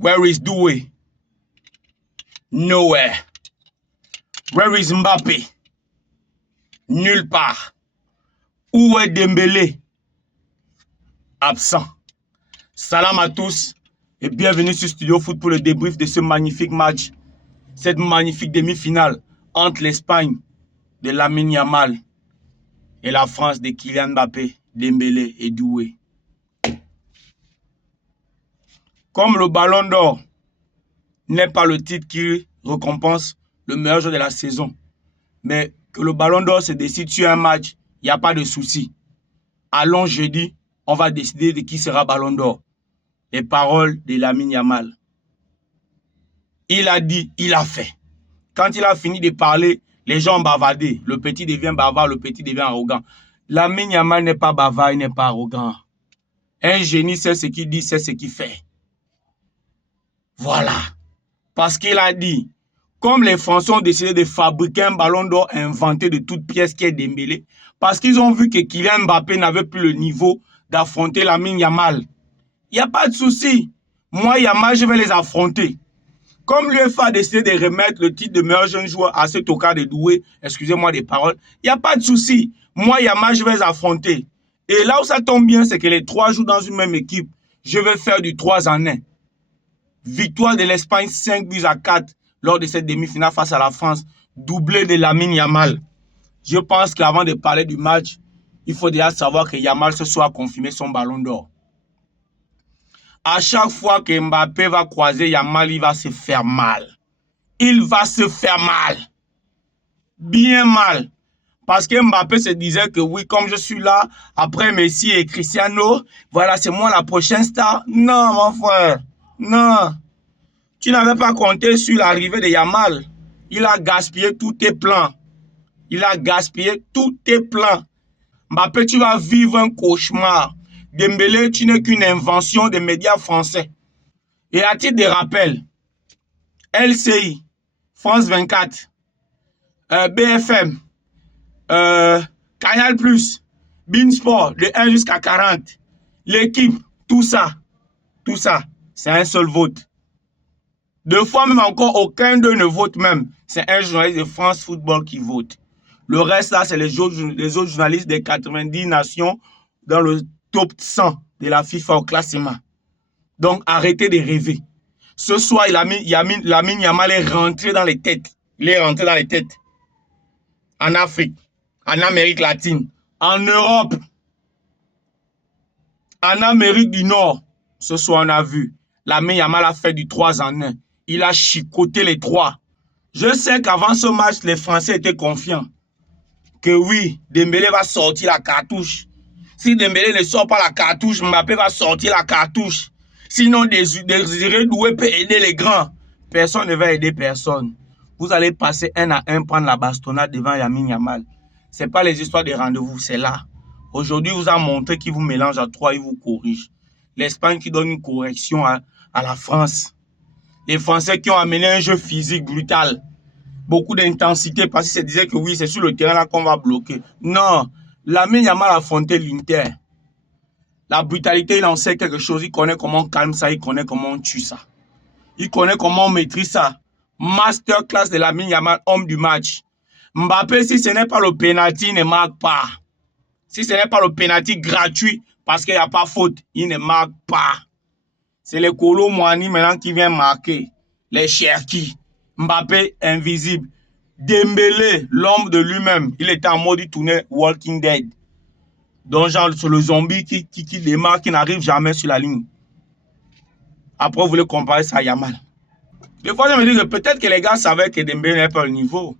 Where is Doué? Nowhere. Where is Mbappé? Nulle part. Où est Dembélé? Absent. Salam à tous et bienvenue sur Studio Foot pour le débrief de ce magnifique match. Cette magnifique demi-finale entre l'Espagne de Lamine Yamal et la France de Kylian Mbappé, Dembélé et Doué. Comme le Ballon d'Or n'est pas le titre qui récompense le meilleur joueur de la saison, mais que le Ballon d'Or se décide sur un match, il n'y a pas de souci. Allons jeudi, on va décider de qui sera Ballon d'Or. Les paroles de Lamine Yamal. Il a dit, il a fait. Quand il a fini de parler, les gens ont bavardé. Le petit devient bavard, le petit devient arrogant. Lamine Yamal n'est pas bavard, il n'est pas arrogant. Un génie sait ce qu'il dit, sait ce qu'il fait. Voilà. Parce qu'il a dit, comme les Français ont décidé de fabriquer un Ballon d'Or inventé de toutes pièces qui est Dembélé, parce qu'ils ont vu que Kylian Mbappé n'avait plus le niveau d'affronter Lamine Yamal. Il n'y a pas de souci. Moi, Yamal, je vais les affronter. Comme l'UEFA a décidé de remettre le titre de meilleur jeune joueur à ce tocard de Doué, excusez-moi des paroles, il n'y a pas de souci. Moi, Yamal, je vais les affronter. Et là où ça tombe bien, c'est que les trois jouent dans une même équipe. Je vais faire du 3 en 1. Victoire de l'Espagne 5-4 lors de cette demi-finale face à la France. Doublé de Lamine Yamal. Je pense qu'avant de parler du match, il faut déjà savoir que Yamal ce soir a confirmé son Ballon d'Or. À chaque fois que Mbappé va croiser Yamal, il va se faire mal. Il va se faire mal. Bien mal. Parce que Mbappé se disait que oui, comme je suis là, après Messi et Cristiano, voilà, c'est moi la prochaine star. Non, mon frère. Non. Tu n'avais pas compté sur l'arrivée de Yamal. Il a gaspillé tous tes plans. Il a gaspillé tous tes plans. Mbappé, tu vas vivre un cauchemar. Dembélé, tu n'es qu'une invention des médias français. Et à titre de rappel, LCI, France 24, BFM, Canal+, Beansport, de 1 jusqu'à 40, l'équipe, tout ça, c'est un seul vote. Deux fois même encore, aucun d'eux ne vote même. C'est un journaliste de France Football qui vote. Le reste là, c'est les autres journalistes des 90 nations dans le top 100 de la FIFA au classement. Donc, arrêtez de rêver. Ce soir, Lamine Yamal est rentré dans les têtes. Il est rentré dans les têtes. En Afrique, en Amérique latine, en Europe, en Amérique du Nord. Ce soir, on a vu. Lamine Yamal a fait du 3 en 1. Il a chicoté les trois. Je sais qu'avant ce match, les Français étaient confiants. Que oui, Dembélé va sortir la cartouche. Si Dembélé ne sort pas la cartouche, Mbappé va sortir la cartouche. Sinon, Désiré Doué peut aider les grands. Personne ne va aider personne. Vous allez passer 1 à 1, prendre la bastonnade devant Lamine Yamal. Ce n'est pas les histoires de rendez-vous, c'est là. Aujourd'hui, vous a montré qu'il vous mélange à 3, il vous corrige. L'Espagne qui donne une correction à la France. Les Français qui ont amené un jeu physique brutal. Beaucoup d'intensité parce qu'ils se disaient que oui, c'est sur le terrain là qu'on va bloquer. Non, Lamine Yamal a affronté l'Inter. La brutalité, il en sait quelque chose. Il connaît comment on calme ça, il connaît comment on tue ça. Il connaît comment on maîtrise ça. Masterclass de Lamine Yamal, homme du match. Mbappé, si ce n'est pas le penalty, il ne marque pas. Si ce n'est pas le penalty gratuit, parce qu'il n'y a pas faute, il ne marque pas. C'est les Kolo Muani maintenant qui viennent marquer. Les Cherki. Mbappé, invisible. Dembélé, l'homme de lui-même. Il était en mode, il tournait Walking Dead. Donc, genre, c'est le zombie qui démarre, qui n'arrive jamais sur la ligne. Après, vous voulez comparer ça à Yamal. Des fois, je me dis que peut-être que les gars savaient que Dembélé n'est pas au niveau.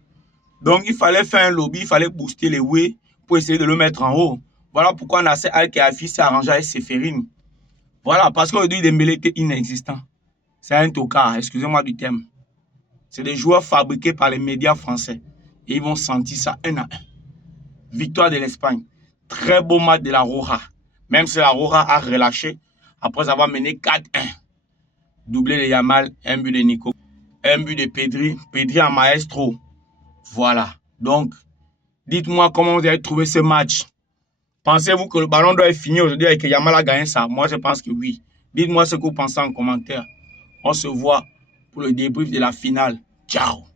Donc, il fallait faire un lobby, il fallait booster les Way pour essayer de le mettre en haut. Voilà pourquoi Nasser Al-Khelaifi s'est arrangé avec Séphérine. Voilà, parce qu'aujourd'hui, Dembélé était inexistant. C'est un tocard, excusez-moi du terme. C'est des joueurs fabriqués par les médias français. Et ils vont sentir ça 1 à 1. Victoire de l'Espagne. Très beau match de la Roja. Même si la Roja a relâché après avoir mené 4-1. Doublé de Yamal, un but de Nico. Un but de Pedri. Pedri en maestro. Voilà. Donc, dites-moi comment vous avez trouvé ce match. Pensez-vous que le Ballon d'Or est fini aujourd'hui et que Yamal a gagné ça? Moi, je pense que oui. Dites-moi ce que vous pensez en commentaire. On se voit pour le débrief de la finale. Ciao.